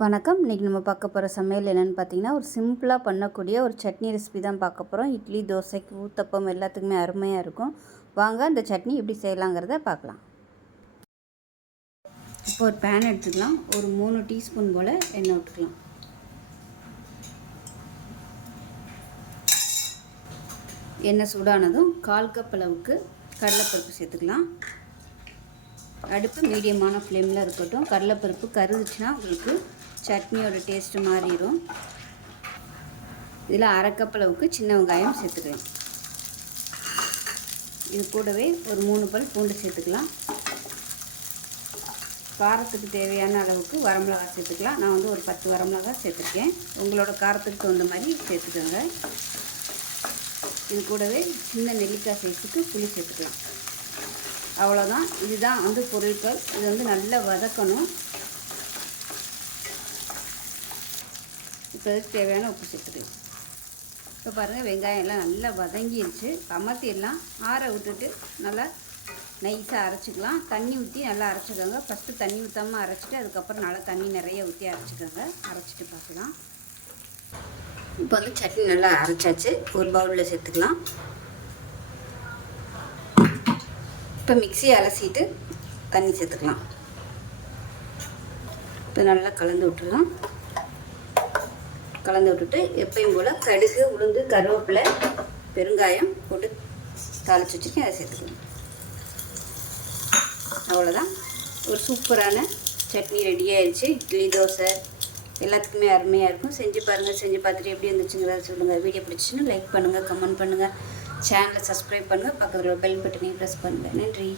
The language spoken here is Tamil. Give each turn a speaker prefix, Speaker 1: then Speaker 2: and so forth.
Speaker 1: வணக்கம். இன்றைக்கி நம்ம பார்க்க போகிற சமையல் என்னென்னு பார்த்தீங்கன்னா ஒரு சிம்பிளாக பண்ணக்கூடிய ஒரு சட்னி ரெசிபி தான் பார்க்க போகிறோம் இட்லி தோசைக்கு ஊத்தப்பம் எல்லாத்துக்குமே அருமையாக இருக்கும். வாங்க அந்த சட்னி எப்படி செய்யலாங்கிறத பார்க்கலாம். இப்போ ஒரு பேன் எடுத்துக்கலாம். ஒரு மூணு டீஸ்பூன் போல் எண்ணெய் விட்டுக்கலாம். எண்ணெய் சூடானதும் கால் கப் அளவுக்கு கடலைப்பருப்பு சேர்த்துக்கலாம். அடுப்பு மீடியமான ஃப்ளேமில் இருக்கட்டும். கடலைப்பருப்பு கருதுச்சுன்னா உங்களுக்கு சட்னியோட டேஸ்ட்டு மாறிடும். இதில் அரைக்கப்பளவுக்கு அளவுக்கு சின்ன வெங்காயம் சேர்த்துக்கிறேன் இது கூடவே ஒரு மூணு பல் பூண்டு சேர்த்துக்கலாம். காரத்துக்கு தேவையான அளவுக்கு வரமிளகா சேர்த்துக்கலாம். நான் வந்து ஒரு பத்து வரமிளகா சேர்த்துருக்கேன். உங்களோட காரத்துக்கு தகுந்த மாதிரி சேர்த்துக்கோங்க. இது கூடவே சின்ன நெல்லிக்காய் சைஸுக்கு புளி சேர்த்துக்கலாம். அவ்வளோதான் இதுதான் வந்து பொருட்கள். இது வந்து நல்லா வதக்கணும். இப்போ இதுக்கு தேவையான உப்பு சேர்த்துக்கலாம் இப்போ பாருங்கள் வெங்காயம் எல்லாம் நல்லா வதங்கிருச்சு. அமர்த்தி எல்லாம் ஆற விட்டுட்டு நல்லா நைஸாக அரைச்சிக்கலாம். தண்ணி ஊற்றி நல்லா அரைச்சிக்கோங்க. ஃபஸ்ட்டு தண்ணி ஊற்றாமல் அரைச்சிட்டு அதுக்கப்புறம் நல்லா தண்ணி நிறைய ஊற்றி அரைச்சிக்கோங்க. அரைச்சிட்டு பார்க்கலாம். இப்போ வந்து சட்னி நல்லா அரைச்சாச்சு. ஒரு பவுலில் சேர்த்துக்கலாம். இப்போ மிக்சி அலசிட்டு தண்ணி சேர்த்துக்கலாம். இப்போ நல்லா கலந்து விட்டுடலாம். கலந்து விட்டுட்டு எப்பயும் போல் கடுகு உளுந்து கருவேப்பிலை பெருங்காயம் போட்டு தாளிச்சு வச்சுருக்கேன் அதை சேர்த்துக்கலாம். அவ்வளோதான் ஒரு சூப்பரான சட்னி ரெடி ஆயிடுச்சு இட்லி தோசை எல்லாத்துக்குமே அருமையாக இருக்கும். செஞ்சு பாருங்கள் செஞ்சு பார்த்துட்டு எப்படி இருந்துச்சுங்கிறத சொல்லுங்கள் வீடியோ பிடிச்சின்னு லைக் பண்ணுங்கள் கமெண்ட் பண்ணுங்கள் சேனலை சப்ஸ்கிரைப் பண்ணுங்கள் பக்கத்தில் பெல் பட்டனையும் ப்ரெஸ் பண்ணுங்கள் நன்றி.